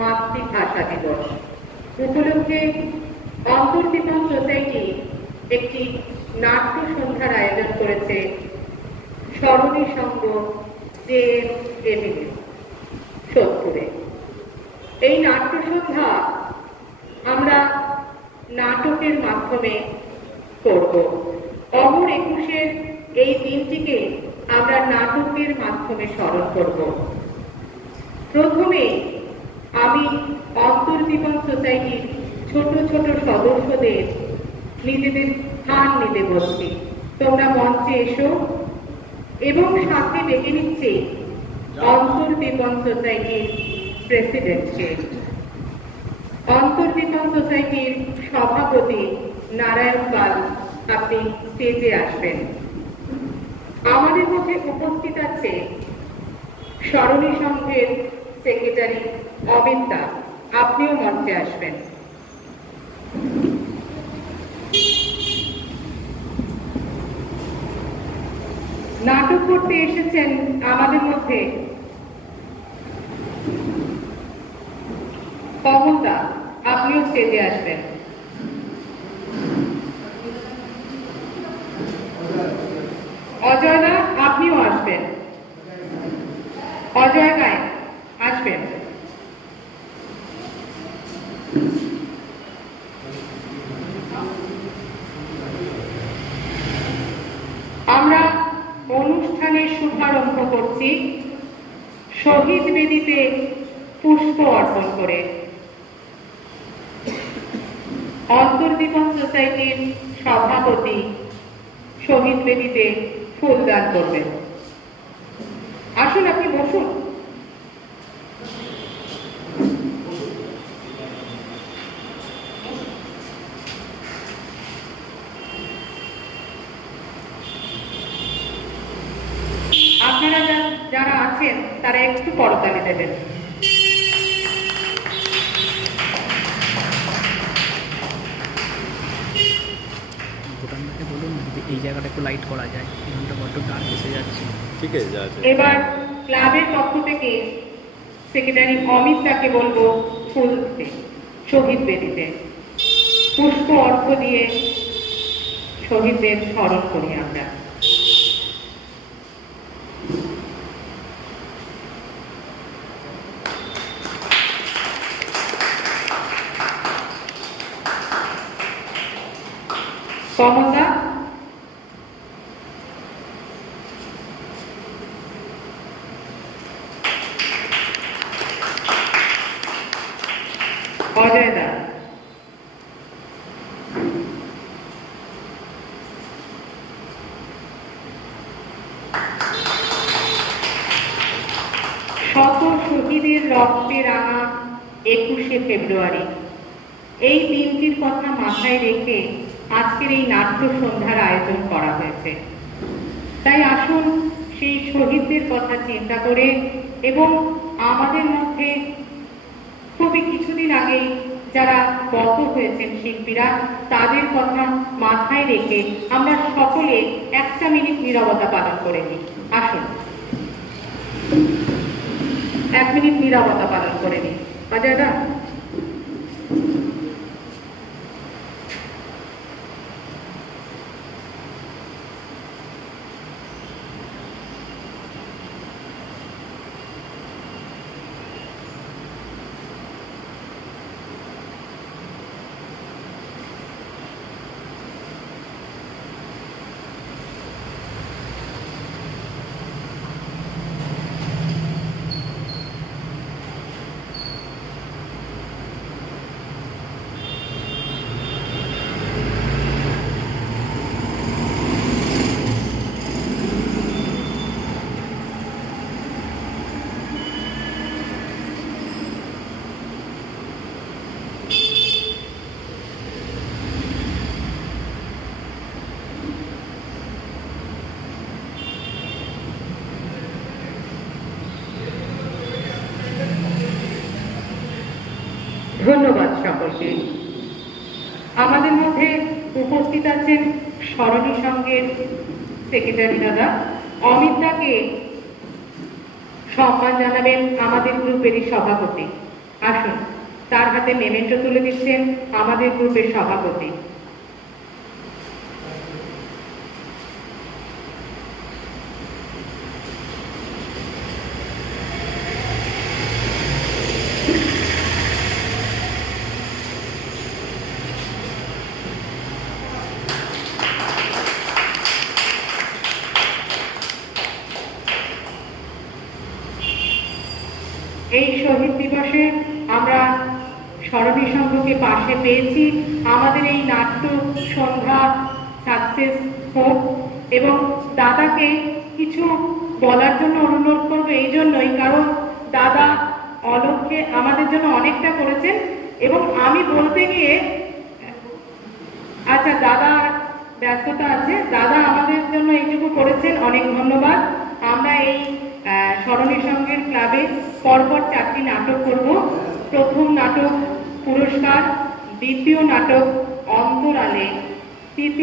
মাতৃভাষা দিবস উপলক্ষে অন্তর্দীপন সোসাইটি একটি নাট্য সন্ধ্যার আয়োজন করেছে স্মরণী সংঘ JM সোদপুরে। এই নাট্য সন্ধ্যা আমরা নাটকের মাধ্যমে করব। অমর ২১-এর এই দিনটিকে আমরা নাটকের মাধ্যমে স্মরণ করব। প্রথমে আমি অন্তর্দীপন সোসাইটির ছোট ছোট সদস্যদের নিজেদের স্থান নিতে বলছি। তোমরা মঞ্চে এসো এবং সাথে ডেকে নিচ্ছি অন্তর্দীপন সোসাইটির প্রেসিডেন্টকে। অন্তর্দীপন সোসাইটির সভাপতি নারায়ণ পাল, আপনি স্টেজে আসবেন। আমাদের মধ্যে উপস্থিত আছে স্মরণী সংঘের সেক্রেটারি অমিত দা, আপনিও মঞ্চে আসবেন। নাটক করতে এসেছেন আমাদের মধ্যে কমল দা, আপনিও স্টেজে আসবেন। অজয় দা, আপনিও আসবেন। অজয় গায়ক আসবেন। আমরা অনুষ্ঠানের শুভারম্ভ করছি শহীদ বেদিতে পুষ্প অর্পণ করে। অন্তর্দীপন সোসাইটির সভাপতি শহীদ বেদিতে ফুলদান করবেন। আসুন, আপনি বসুন। আপনারা যারা আছেন তারা একটু করতালি দেবেন। এই জায়গাটা একটু লাইট করা যায়, এখানটা বড্ড ডার্ক এসে যাচ্ছে। ঠিক আছে। এবার ক্লাবের পক্ষ থেকে সেক্রেটারি অমিত দাকে বলবো ফুল দিতে শহীদ বেদিতে। পুষ্প অর্ঘ্য দিয়ে শহীদদের স্মরণ করি আমরা। কমলদা, অজয় দা, শত শহীদের রক্তে রাঙা ২১শে ফেব্রুয়ারি, এই দিনটির কথা মাথায় রেখে আজকের এই নাট্য সন্ধ্যার আয়োজন করা হয়েছে। তাই আসুন সেই শহীদদের কথা চিন্তা করে এবং আমাদের মধ্যে খুবই কিছুদিন আগেই যারা গত হয়েছেন শিল্পীরা, তাদের কথা মাথায় রেখে আমরা সকলে ১ মিনিট নীরবতা পালন করে নিই। আসুন ১ মিনিট নীরবতা পালন করে নিই। অজয় দা, ধন্যবাদ সকলকে। আমাদের মধ্যে উপস্থিত আছেন স্মরণী সংঘের সেক্রেটারি দাদা অমিত দাকে সম্মান জানাবেন আমাদের গ্রুপেরই সভাপতি। আসুন তার হাতে মেমেন্টো তুলে দিচ্ছেন আমাদের গ্রুপের সভাপতি। এই শহীদ দিবসে আমরা স্মরণী সংঘকে পাশে পেয়েছি। আমাদের এই নাট্য সন্ধ্যা সাকসেস হোক। এবং দাদাকে কিছু বলার জন্য অনুরোধ করবো এই জন্যই, কারণ দাদা অলক্ষ্যে আমাদের জন্য অনেকটা করেছেন। এবং আমি বলতে গিয়ে, আচ্ছা দাদা ব্যস্ততা আছে, দাদা আমাদের জন্য এইটুকু করেছেন, অনেক ধন্যবাদ। আমরা এই স্মরণী সংঘের ক্লাবে পরপর 4টি নাটক করব। প্রথম নাটক পুরস্কার, দ্বিতীয় নাটক অন্তরালে, তৃতীয়